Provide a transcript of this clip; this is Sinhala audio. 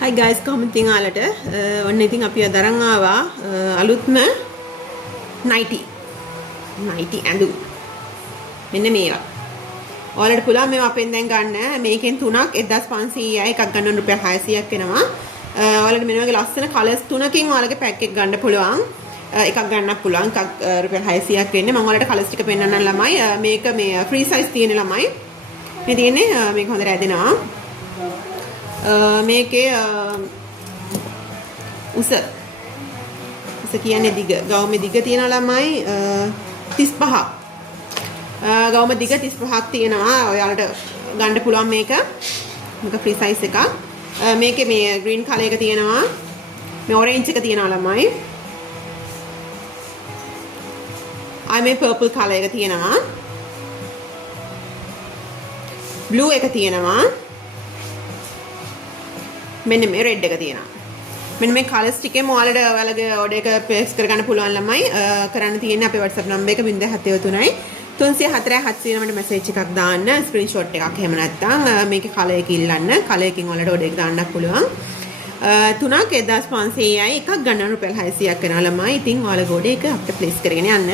Hi guys, කොහොමද ඉතින් ඔයාලට ඔන්න ඉතින් අපි අදරන් ආවා අලුත්ම නයිටි ඇඳුම් මෙන්න මේවා. ඔයාලට පුළුවන් මේවා අපෙන් දැන් ගන්න. මේකෙන් තුනක් 1500යි, එකක් ගන්න රුපියල් 600ක් වෙනවා. ඔයාලට මෙන්න වගේ ලස්සන කලර්ස් තුනකින් ඔයාලගේ පැක් එක ගන්න පුළුවන්. එකක් ගන්නත් පුළුවන්. එකක් රුපියල් 600ක් වෙන්නේ. මම ඔයාලට කලර්ස් ටික පෙන්නන්නම් ළමයි. මේක මේ ෆ්‍රී සයිස් තියෙන ළමයි. මේ තියෙන්නේ මේක හොඳට ඇදෙනවා. මේකේ උස කියන්නේ දිග ගවුමේ දිග තියෙන ළමයි 35ක් ගවුම දිග 35ක් තියෙනවා. ඔයාලට ගන්න පුළුවන් මේක ෆ්‍රී සයිස් එකක්. මේකේ මේ ග්‍රීන් කලර් එක තියෙනවා, මේ ඔරෙන්ජ් එක තියෙනවා ළමයි, ආයි මේ පර්පල් කලර් එක තියෙනවා, බ්ලූ එක තියෙනවා, මෙන්න මේ රෙඩ් එක තියෙනවා. මෙන්න මේ කලර්ස් ටිකේ ඔයාලට ඔයාලගේ ඕඩර් එක ප්ලේස් කරගන්න පුළුවන් ළමයි. කරන්න තියෙන්නේ අපේ WhatsApp නම්බර් එක 073 304 709 මැසේජ් එකක් දාන්න, ස්ක්‍රීන්ෂොට් එකක්. එහෙම නැත්නම් මේකේ කලර් එක ඉල්ලන්න. කලර් එකකින් ඔයාලට ඕඩර් එක දාන්නත් පුළුවන්. තුනක් 1500යි, එකක් ගන්න රුපියල් 600ක් වෙනවා ළමයි. ඉතින් ඔයාලගේ ඕඩර් එක අපිට ප්ලේස් කරගෙන යන්න.